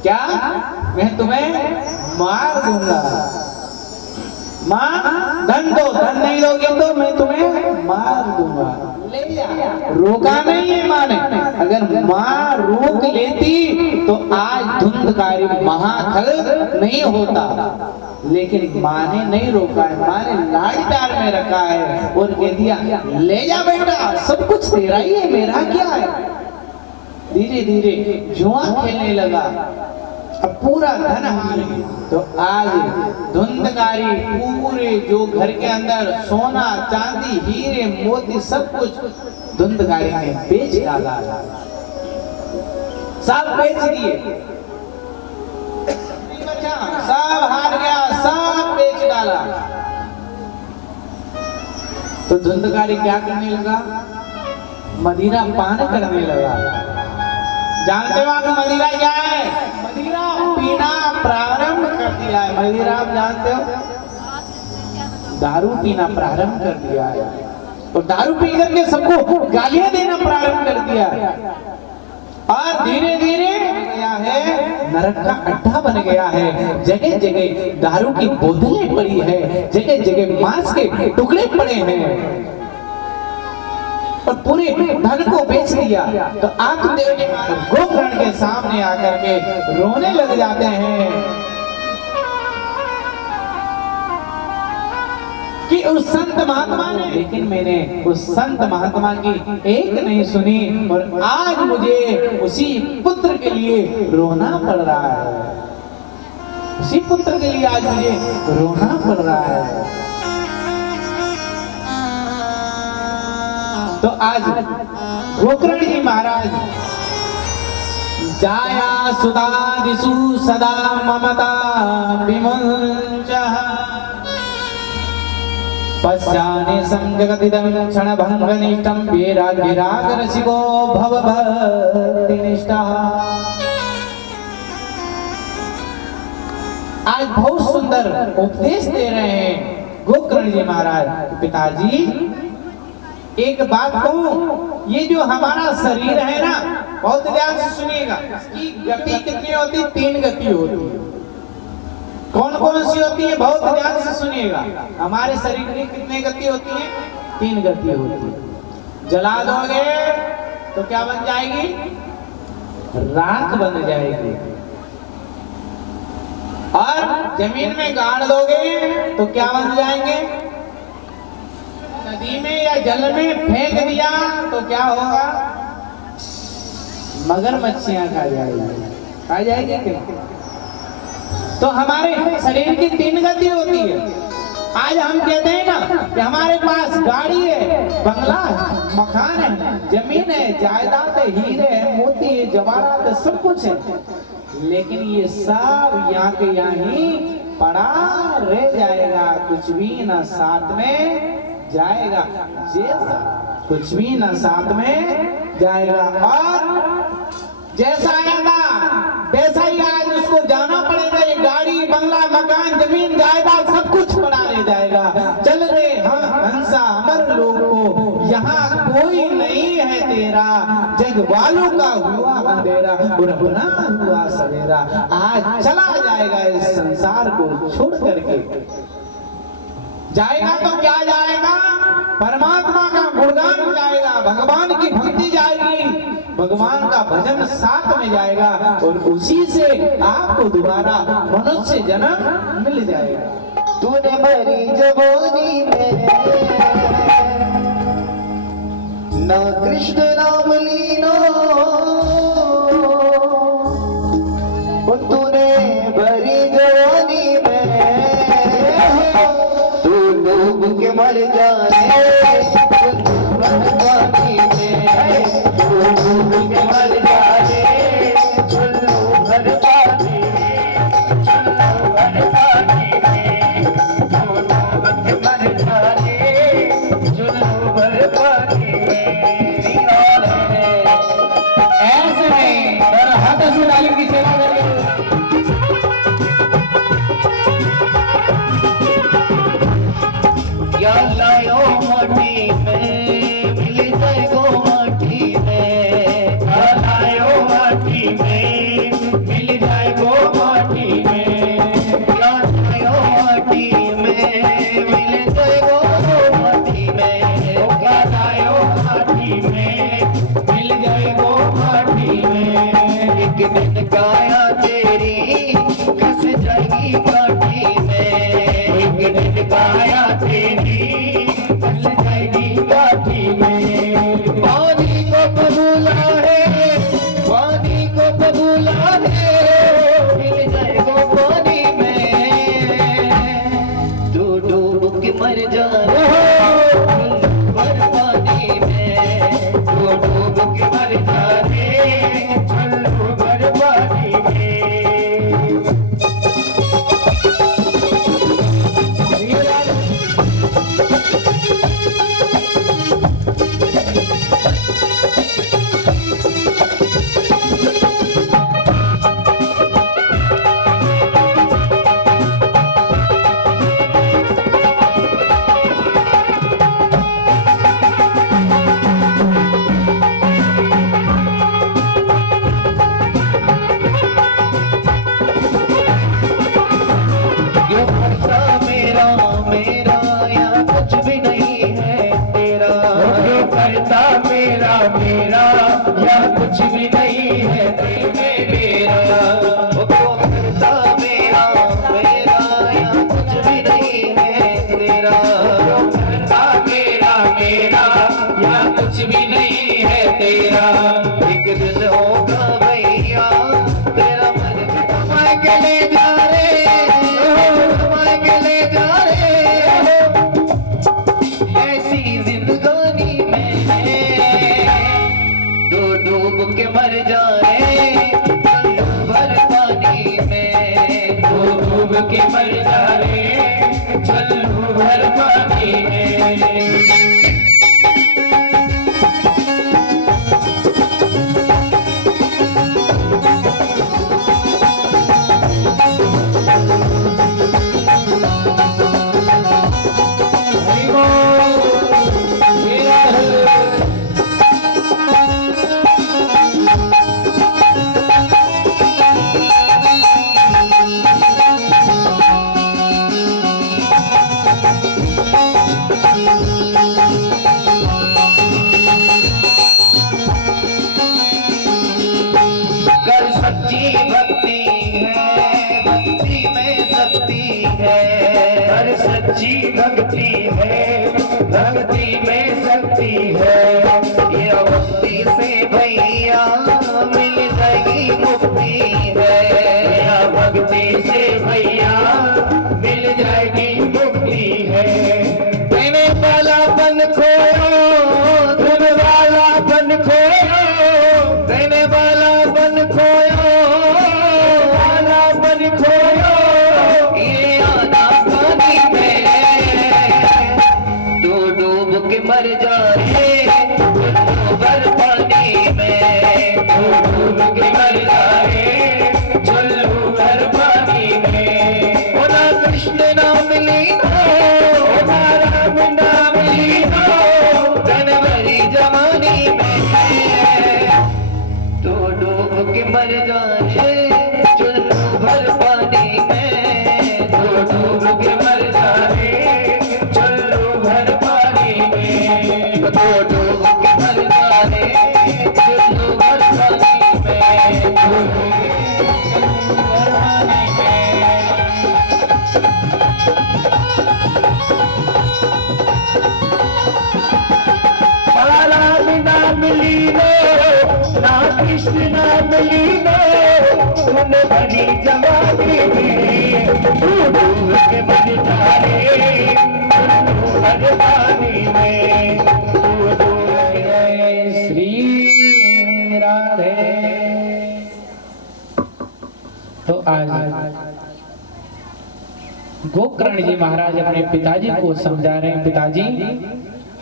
क्या, मैं तुम्हें मार दूंगा। माँ धन दो, धन नहीं दोगे तो मैं तुम्हें मार दूंगा। ले जा, रोका नहीं है माँ ने, अगर माँ रोक लेती तो आज धुंधकारी महाखल नहीं होता, लेकिन माँ ने नहीं रोका है, माँ ने लाड़ प्यार में रखा है और कह दिया ले जा बेटा, सब कुछ तेरा ही है, मेरा क्या है। धीरे धीरे जुआ खेलने लगा, अब पूरा धन हार गया। तो आज धुंधकारी पूरे जो घर के अंदर सोना चांदी हीरे मोती सब कुछ धुंधकारी ने बेच डाला, सब बेच दिए, सब हार गया, सब बेच डाला। तो धुंधकारी क्या करने लगा, मदिरा पान करने लगा। जानते हो आप मदिरा क्या है, मदिरा पीना प्रारंभ कर दिया है। मदिरा आप जानते हो, दारू पीना प्रारंभ कर दिया है, और दारू पी करके सबको गालियां देना प्रारंभ कर दिया है, और धीरे धीरे क्या है, नरक का अड्डा बन गया है। जगह जगह दारू की बोतलें पड़ी है, जगह जगह मांस के टुकड़े पड़े हैं, और पूरे धन को बेच दिया। तो आत्मदेव जी गोकर्ण के सामने आकर के रोने लग जाते हैं कि उस संत महात्मा ने, लेकिन मैंने उस संत महात्मा की एक नहीं सुनी, और आज मुझे उसी पुत्र के लिए रोना पड़ रहा है, उसी पुत्र के लिए आज मुझे रोना पड़ रहा है। तो आज गोकर्ण जी महाराज, जाया सुदादिषु सदा ममता विमुञ्चः, पश्यानि संजगतिदं क्षणभङ्गनिष्ठं विरागरसिको भवभक्तिनिष्ठः। आज बहुत सुंदर उपदेश दे रहे हैं गोकर्ण जी महाराज। पिताजी एक बात कहूं, ये जो हमारा शरीर है ना, बहुत ध्यान से सुनिएगा, इसकी गति कितनी होती है, 3 गति होती है। कौन कौन सी होती है, बहुत ध्यान से सुनिएगा। हमारे शरीर की कितनी गति होती है, 3 गति होती है। जला दोगे तो क्या बन जाएगी, राख बन जाएगी, और जमीन में गाड़ दोगे तो क्या बन जाएंगे, नदी में या जल में फेंक दिया तो क्या होगा, मगरमच्छियां खा जाएगी क्या। तो हमारे शरीर की 3 गति होती है। आज हम कहते हैं ना कि हमारे पास गाड़ी है, बंगला है, मकान है, जमीन है, जायदाद है, हीरे है, मोती है, जवाहरात है, सब कुछ है, लेकिन ये सब यहाँ के यहाँ ही पड़ा रह जाएगा, कुछ भी ना साथ में जाएगा, जैसा कुछ भी ना साथ में जाएगा, और जैसा आया था वैसा ही आज उसको जाना पड़ेगा। ये गाड़ी बंगला मकान जमीन जायदाद सब कुछ पड़ा रह जाएगा। चल रहे हम हंसा अमर लोग को, यहाँ कोई नहीं है तेरा, जग वालों का हुआ अंधेरा, बुरा हुआ सवेरा। आज चला जाएगा इस संसार को छोड़ करके, जाएगा तो क्या जाएगा, परमात्मा का गुणगान जाएगा, भगवान की भक्ति जाएगी, भगवान का भजन साथ में जाएगा, और उसी से आपको दोबारा मनुष्य जन्म मिल जाएगा। तूने भरी जवानी में ना कृष्ण नाम लीना तूने भरी जवानी में तू डूब के मर जाए बर्बादी में तू डूब के मर जाए चुल्लू बर्बादी में चुल्लू बर्बादी में तू डूब के मर जाए चुल्लू बर्बादी में ऐसे नहीं और हाथ से डाली की सेवा करिए। क्या लायो माटी में मिल जाए गो माटी में क्या लायो माटी में मिल जाए गो माटी में क्या लायो माटी में मिल जाए गो माटी में क्या लायो माटी में मिल जाए गो माटी में एक दिन काया तेरी कस जाएगी काटी में एक दिन काया तेरी कस जाएगी काटी में पानी को बबूला है पानी को बबूला है मिल जाएगा पानी में तू डूब के मर जाए बर्बादी में तू डूब के मर जाए चलो बर्बादी में यो करता मेरा मेरा या कुछ भी नहीं है तेरा यो करता मेरा मेरा या कुछ भी नहीं है तेरे मेरा वो करता मेरा मेरा या कुछ भी नहीं है तेरा यो करता मेरा मेरा या कुछ भी नहीं है तेरा एक दिन होगा भैया तेरा मन कमा के ले जा रे कमा के ले जा रे ऐसी जिंदगानी में तू डूब के मर जाए भर पानी में तू डूब के मर जाए चलू भर पानी में कर सच्ची भक्ति है भक्ति में शक्ति है कर सच्ची भक्ति है भक्ति में शक्ति है ये भक्ति से भैया मिल जाएगी मुक्ति है ये भक्ति से भैया मिल जाएगी मुक्ति है देने वाला बन खोयो धन वाला बन खोयो देने वाला बन खोयो वाला बन खोयो ये आना पानी में तू डूब के मर जाए भर पानी में तू डूब के मर जाए चलो भर पानी में ओ ना कृष्ण नाम लीनो ओ ना राम नाम लीनो धन भरी जवानी में तू डूब के मर जाए चुल्लू भर पानी में तू डूब के मर जाए चुल्लू भर पानी में तू डूब के मर जाए चुल्लू भर पानी में तू डूब के चुल्लू भर पानी में लीनो ना कृष्ण नाम लीनो सुन भरी जवानी में तू डूब के मर जा रे हर पानी में तू डूब के श्री राधे। तो आज गोकर्ण जी महाराज अपने पिताजी को समझा रहे हैं, पिताजी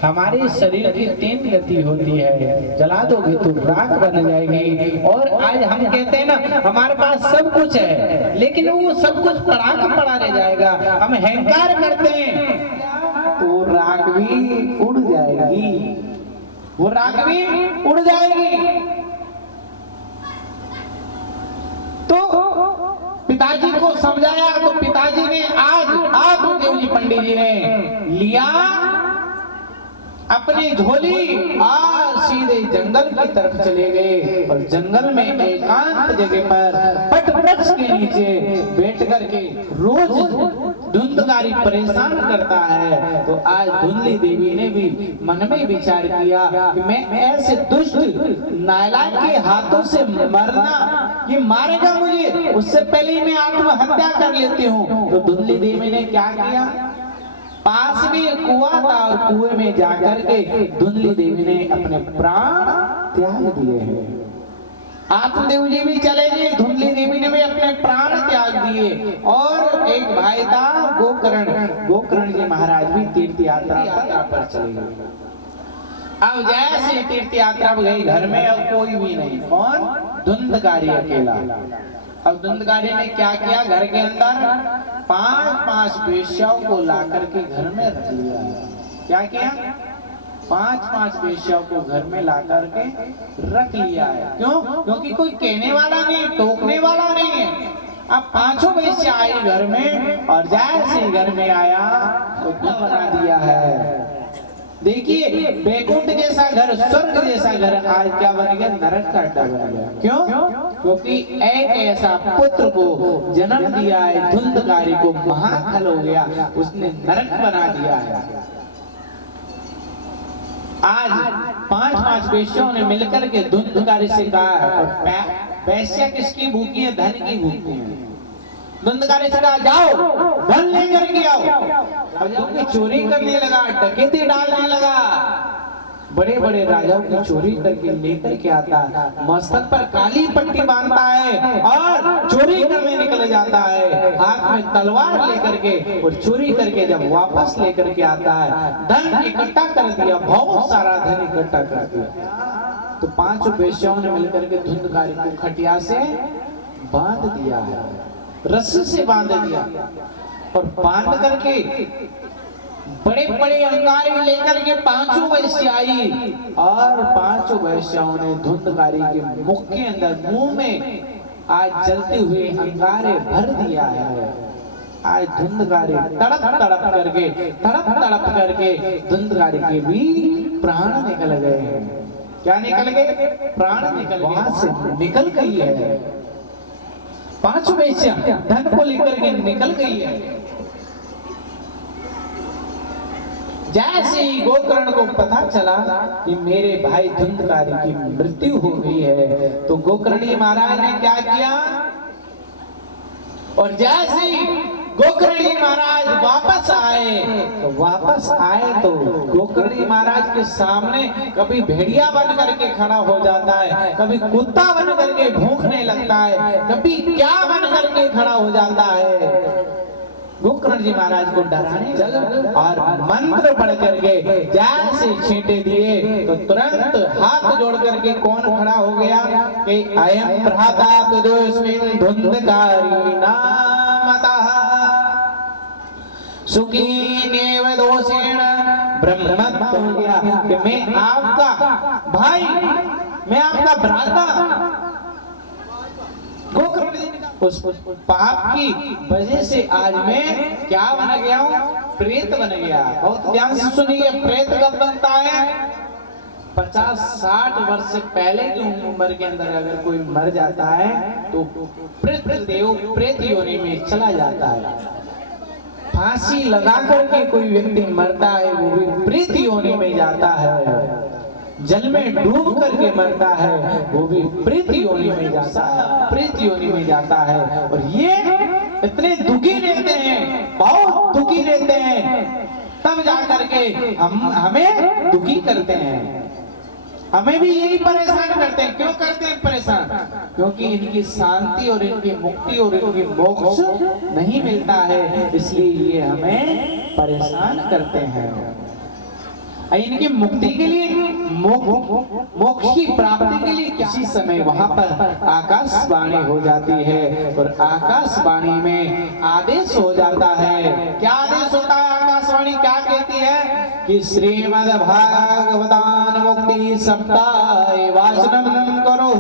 हमारे शरीर की 3 गति होती है, जला दोगे तो राख बन जाएगी। और आज हम कहते हैं ना हमारे पास सब कुछ है, लेकिन वो सब कुछ पड़ा का पड़ा रह जाएगा। हम अहंकार करते हैं तो वो राख भी उड़ जाएगी, वो राख भी उड़ जाएगी। तो पिताजी को समझाया तो पिताजी ने आज देव जी पंडित जी ने लिया अपनी झोली और सीधे जंगल की तरफ चले गए और जंगल में एकांत जगह पर पट वृक्ष के नीचे बैठ करके रोज धुंधकारी परेशान करता है। तो आज धुंधली देवी ने भी मन में विचार किया कि मैं ऐसे दुष्ट नालायक के हाथों से मरना, ये मारेगा मुझे, उससे पहले मैं आत्महत्या कर लेती हूँ। तो धुंधली देवी ने क्या किया, पास में कुआं था और कुएं में जाकर के धुंधली देवी ने अपने प्राण त्याग दिए हैं। आत्मदेव जी भी चले गए, धुंधली देवी ने भी अपने प्राण त्याग दिए। और एक भाई था गोकर्ण जी महाराज भी तीर्थ यात्रा पर चले गए। अब जैसे तीर्थ यात्रा में गई, घर में अब कोई भी नहीं, कौन, धुंधकारी अकेला। अब धुंधकारी ने क्या किया, घर के अंदर 5-5 वेश्याओं को ला करके घर में रख लिया। क्या किया, 5-5 वेश्याओं को घर में ला करके रख लिया है। क्यों, क्योंकि कोई कहने वाला नहीं, टोकने वाला नहीं है। अब 5 वेश्या आई घर में और जैसे घर में आया तो क्या बना दिया है। देखिए बैकुंठ जैसा घर, स्वर्ग जैसा घर आज क्या बन गया, नरक का अड्डा बन गया। क्यों, क्योंकि एक ऐसा पुत्र को जन्म दिया है धुंधकारी को, महाखल हो गया, उसने नरक बना दिया है। आज 5-5 वेश्याओं ने मिलकर के धुंधकारी से कहा, वैश्या किसकी भूखी है, धन की भूखी है। धुंधकारी से कहा जाओ धन लेकर के आओ। अब जब चोरी करने लगा, डकैती डालने लगा, बड़े बड़े राजाओं की चोरी करके लेकर के आता, मस्तक पर काली पट्टी बांधता है और चोरी करने निकल जाता है, हाथ में तलवार लेकर के, और चोरी करके जब वापस लेकर के आता है, धन इकट्ठा कर दिया, बहुत सारा धन इकट्ठा कर दिया। तो 5 वेश्याओं ने मिलकर के धुंधकारी को खटिया से बांध दिया है, रस्सी से बांध दिया और बांध करके बड़े बड़े अंगारे लेकर के 5 वैश्या आई और 5 वैश्याओं ने धुंधकारी के मुख के अंदर, मुंह में आज जलते हुए अंगारे भर दिया है। आज धुंधकारी तड़प करके धुंधकारी के भी प्राण निकल गए हैं। क्या निकल गए, प्राण निकल, वहां से निकल गई है। 5 वेश्या धन को लेकर के निकल गई है। जैसे ही गोकर्ण को पता चला कि मेरे भाई धुंधकारी की मृत्यु हो गई है, तो गोकर्णी महाराज ने क्या किया, और जैसे ही गोकर्णी महाराज वापस आए तो गोकर्णी महाराज के सामने कभी भेड़िया बन करके खड़ा हो जाता है, कभी कुत्ता बन करके भूखने लगता है, कभी क्या बन करके खड़ा हो जाता है। गोकर्ण जी महाराज को डराने लगा और मंत्र पढ़ करके जैसे छींटे दिए तो तुरंत हाथ जोड़ करके कौन खड़ा हो गया कि अयं भ्राता तुदोस्मिन् धुंधकारी नामतः सुखीनेव दोषेण ब्रह्मत्व हो गया कि मैं आपका भाई, मैं आपका भ्राता। गोकर्ण जी उस पाप की वजह से आज मैं क्या बन गया हूँ, प्रेत बन गया। बहुत ध्यान से सुनिए, प्रेत कब बनता है, 50-60 वर्ष से पहले की उम्र के अंदर अगर कोई मर जाता है तो प्रेत योनि में चला जाता है। फांसी लगा करके कोई व्यक्ति मरता है वो भी प्रेत योनि में जाता है। जल में डूब करके मरता है वो भी प्रेत योनि में जाता है, प्रेत योनि में जाता है। और ये इतने दुखी रहते हैं, बहुत दुखी रहते हैं, तब जा करके हमें दुखी करते हैं, हमें भी यही परेशान करते हैं। क्यों करते हैं परेशान? क्योंकि इनकी शांति और इनकी मुक्ति और इनकी मोक्ष नहीं मिलता है, इसलिए ये हमें परेशान करते हैं। इनकी मुक्ति के लिए, मोक्ष की प्राप्ति के लिए किसी समय वहां पर आकाशवाणी हो जाती है और आकाशवाणी में आदेश हो जाता है। क्या आदेश होता है? आकाशवाणी क्या कहती है कि श्रीमद् भागवतान मुक्ति सप्ताहे वाचनम करो।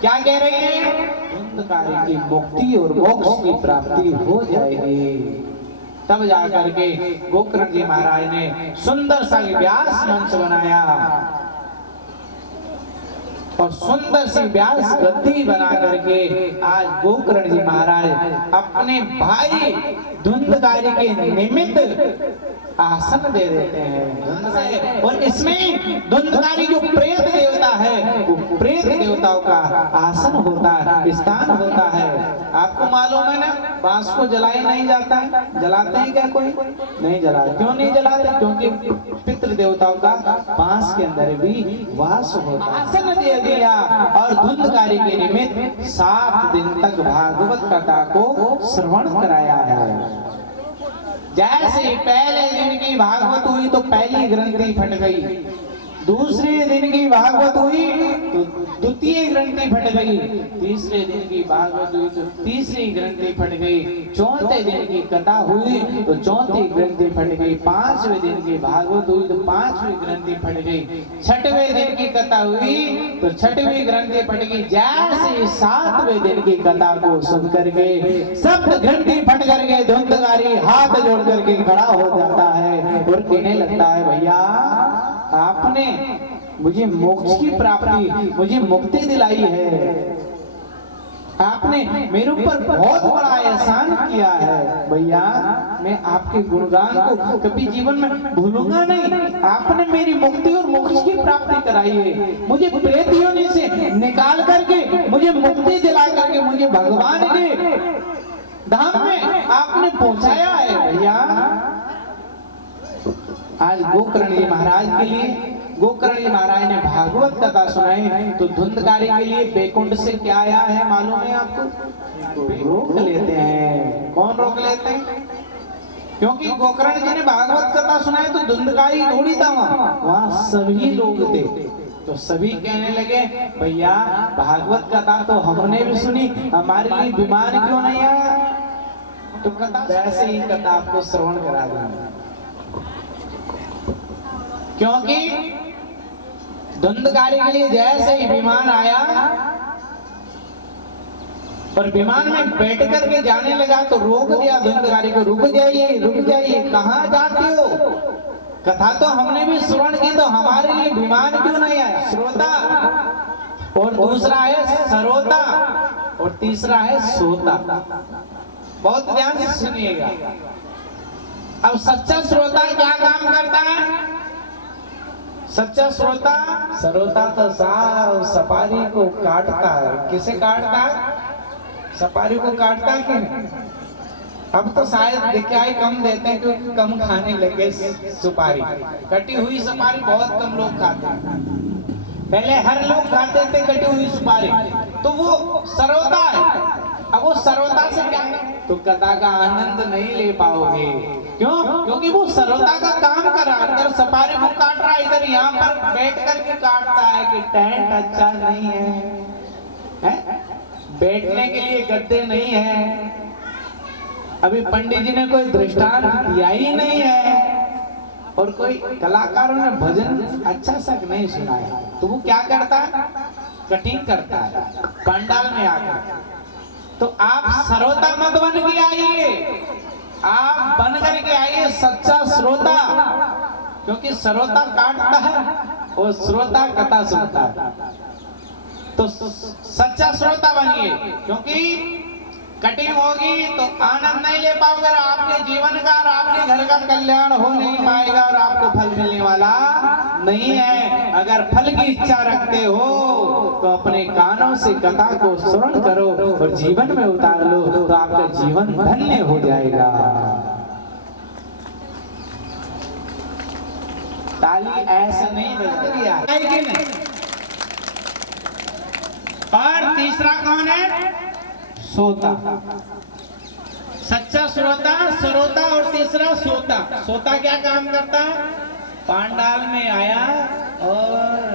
क्या कह रही है? धुंधकारी की मुक्ति और मोक्ष की प्राप्ति हो जाएगी। तब जाकर के गोकर्ण जी महाराज ने सुंदर सा व्यास मंच बनाया और सुंदर सी व्यास गद्दी बना करके आज गोकर्ण जी महाराज अपने भाई धुंधकारी के निमित्त आसन दे देते हैं। और इसमें धुंधकारी जो प्रेत देवता है वो प्रेत देवताओं का आसन होता है, स्थान होता है। आपको मालूम है ना, बांस को जलाया नहीं जाता है। जलाते हैं क्या कोई? नहीं जलाते। क्यों नहीं जलाते? क्योंकि पितृ देवताओं का बांस के अंदर भी वास होता है। आसन दे दिया और धुंधकारी के निमित्त 7 दिन तक भागवत कथा को श्रवण कराया है। जैसे पहले दिन की भागवत हुई तो पहली ग्रंथि फट गई, दूसरे दिन की भागवत हुई तो द्वितीय ग्रंथि फट गई, तीसरे दिन की भागवत हुई तो तीसरी ग्रंथि फट गई, चौथे दिन की कथा हुई तो चौथी ग्रंथि फट गई, 5वें दिन की भागवत हुई तो 5वीं ग्रंथि फट गई, 6वें दिन की कथा हुई तो 6वीं ग्रंथि फट गई। जैसे 7वें दिन की कथा को सुन करके सब ग्रंथि फट करके धुंधकारी हाथ जोड़ करके खड़ा हो जाता है और कहने लगता है, भैया आपने मुझे मोक्ष की प्राप्ति, मुझे मुक्ति दिलाई है, आपने मेरे ऊपर बहुत बड़ा एहसान किया है। भैया मैं आपके गुणगान को कभी जीवन में भूलूंगा नहीं। आपने मेरी मुक्ति और मोक्ष की प्राप्ति कराई है, मुझे प्रेत योनि से निकाल करके मुझे मुक्ति दिला करके मुझे भगवान के धाम में आपने पहुंचाया है। भैया आज गोकर्ण जी महाराज के लिए, गोकर्ण जी महाराज ने भागवत कथा सुनाई तो धुंधकारी के लिए बैकुंठ से क्या आया है मालूम है आपको? रोक लेते हैं। कौन रोक लेते हैं? क्योंकि गोकर्ण जी ने भागवत कथा सुनाई तो धुंधकारी थोड़ी था, वहां सभी लोग थे। तो सभी कहने लगे, भैया भागवत कथा तो हमने भी सुनी, हमारे लिए विमान क्यों नहीं आया? तो कथा वैसे ही कथा आपको श्रवण करा दूंगा, क्योंकि धुंधकारी के लिए जैसे ही विमान आया और विमान में बैठ करके जाने लगा तो रोक दिया धुंधकारी को, रुक जाइए रुक जाइए, कहाँ जाते हो? कथा तो हमने भी श्रवण की, तो हमारे लिए विमान क्यों नहीं आया? श्रोता और दूसरा है सरोता और तीसरा है सोता। बहुत ध्यान से सुनिएगा। अब सच्चा श्रोता क्या काम करता है? सच्चा श्रोता, सरोता तो साव सपारी को काटता है। किसे काटता है? सपारी को काटता है कि नहीं? अब तो शायद दिखाई कम देते हैं क्योंकि कम खाने लगे सुपारी। कटी हुई सुपारी बहुत कम लोग खाते हैं, पहले हर लोग खाते थे कटी हुई सुपारी। तो वो सरोता है। अब वो सरोता से क्या, तो कथा का आनंद नहीं ले पाओगे। क्यों? क्योंकि वो सरोता का काम कर रहा है, अंदर सपारी को काट रहा है, इधर यहाँ पर बैठ करके काटता है कि टेंट अच्छा नहीं है, बैठने के लिए गद्दे नहीं है, अभी पंडित जी ने कोई दृष्टांत दिया ही नहीं है, और कोई कलाकारों ने भजन अच्छा सा नहीं सुनाया, तो वो क्या करता है? कटिंग करता है पंडाल में आकर। तो आप सरोता मत बन के आइए, आप बन करके आइए सच्चा श्रोता, क्योंकि श्रोता काटता है और श्रोता कथा सुनता है। तो सच्चा श्रोता बनिए, क्योंकि कटिंग होगी तो आनंद नहीं ले पाओगे, आपके जीवन का और आपके घर का कल्याण हो नहीं पाएगा और आपको फल मिलने वाला नहीं है। अगर फल की इच्छा रखते हो तो अपने कानों से कथा को श्रवण करो और जीवन में उतार लो तो आपका जीवन धन्य हो जाएगा। ताली ऐसे नहीं बजती है। और तीसरा कौन है? सोता, सच्चा श्रोता, श्रोता और तीसरा सोता। सोता क्या काम करता? पांडाल में आया और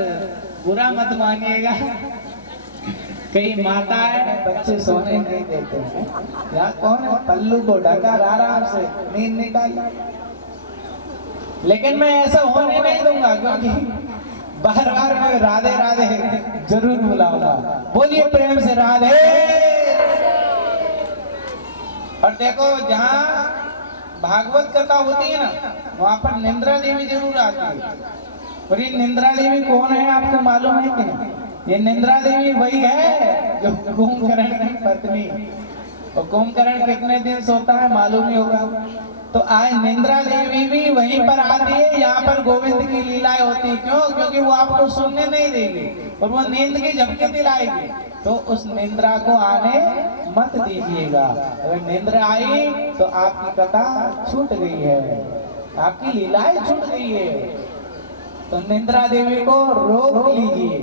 बुरा मत मानिएगा, कई माता है बच्चे सोने नहीं देते हैं, या कौन है पल्लू को ढका आराम से नींद निकाल, लेकिन मैं ऐसा होने नहीं दूंगा क्योंकि बार बार मैं राधे राधे जरूर बुलाऊंगा। बोलिए प्रेम से राधे। और देखो जहाँ भागवत कथा होती है ना, वहां पर निंद्रा देवी जरूर आती है। और ये निंद्रा देवी कौन है आपको मालूम है कि नहीं? ये निंद्रा देवी वही है जो कुंभकर्ण की पत्नी। और कुंभकर्ण कितने दिन सोता है मालूम ही होगा। तो आज निंद्रा देवी भी वहीं पर आती है, यहाँ पर गोविंद की लीलाएं होती है। क्यों? क्योंकि वो आपको सुनने नहीं देगी और वो नींद की झपकी दिलाएगी। तो उस निंद्रा को आने मत दीजिएगा। अगर निंद्रा आई तो आपकी कथा छूट गई है, आपकी लीलाएं छूट गई है। तो निंद्रा देवी को रोक लीजिए।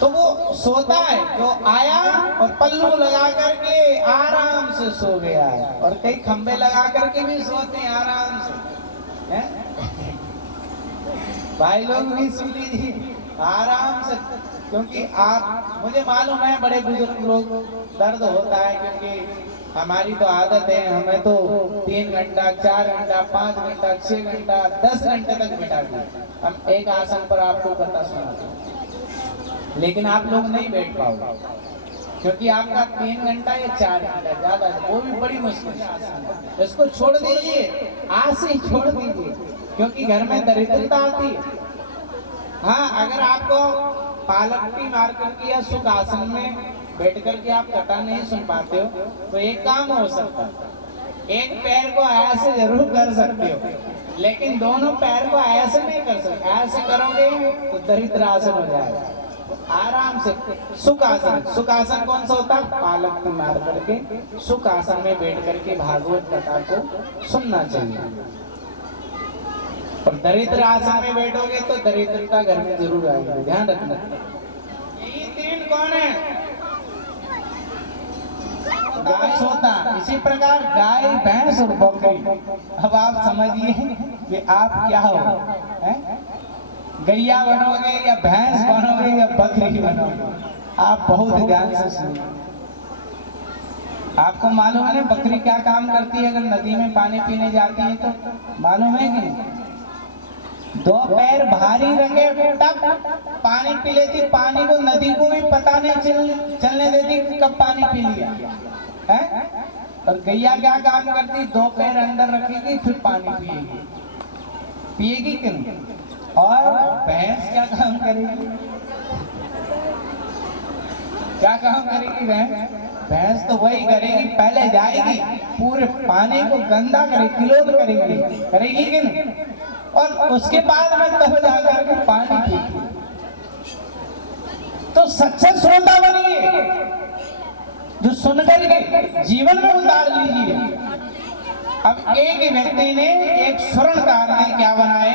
तो वो सोता है, जो आया और पल्लू लगा करके आराम से सो गया है। और कई खंबे लगा करके भी सोते हैं आराम से, हैं? भाई लोग भी सुन लीजिए आराम से, क्योंकि आप, मुझे मालूम है बड़े बुजुर्ग लोग दर्द होता है, क्योंकि हमारी तो आदत है, हमें तो 3 घंटा 4 घंटा 5 घंटा 6 घंटा 10 घंटे तक बैठाते हैं। हम एक आसन पर आपको कथा सुनाते हैं, लेकिन आप लोग नहीं बैठ पाओगे क्योंकि आपका 3 घंटा या 4 घंटा ज्यादा, वो भी बड़ी मुश्किल है। इसको छोड़ दीजिए, आज से ही छोड़ दीजिए, क्योंकि घर में दरिद्रता आती है। हाँ, अगर आपको पालकी मार करके या सुख आसन में बैठ करके आप कथा नहीं सुन पाते हो तो एक काम हो सकता है, एक पैर को ऐसे जरूर कर सकते हो, लेकिन दोनों पैर को ऐसे नहीं कर सकते। ऐसे करोगे तो दरिद्र आसन हो जाएगा। आराम से सुख आसन, सुख आसन कौन सा होता है? पालक में मार करके सुख आसन में बैठ करके भागवत कथा को सुनना चाहिए। और दरिद्र आसन में बैठोगे तो दरिद्रता घर में जरूर आएगी, ध्यान रखना। यही 3 कौन है? गाय, सोता, इसी प्रकार गाय, भैंस और बकरी। अब आप समझिए कि आप क्या हो, हैं? गैया बनोगे या भैंस बनोगे या बकरी बनोगे? आप बहुत ध्यान से सुनिए। आपको मालूम है ना बकरी क्या काम करती है? अगर नदी में पानी पीने जाती है तो मालूम है कि नहीं? 2 पैर भारी रखे तब पानी पी लेती। पानी को, नदी को भी पता नहीं चलने देती कि कब पानी पी लिया है। और गैया क्या काम करती? 2 पैर अंदर रखेगी फिर पानी पिएगी, पिएगी कि नहीं? और भैंस क्या काम करेगी? क्या काम करेगी भैंस? भैंस तो वही करेगी, पहले जाएगी पूरे पानी को गंदा करेगी, किलोड करेगी कि नहीं? और उसके बाद में तब जाकर के पानी पीएगी। तो सच्चा श्रोता बनिए, जो सुनकर के जीवन में उतार लीजिए। अब एक व्यक्ति ने, एक स्वर्णकार ने क्या बनाया?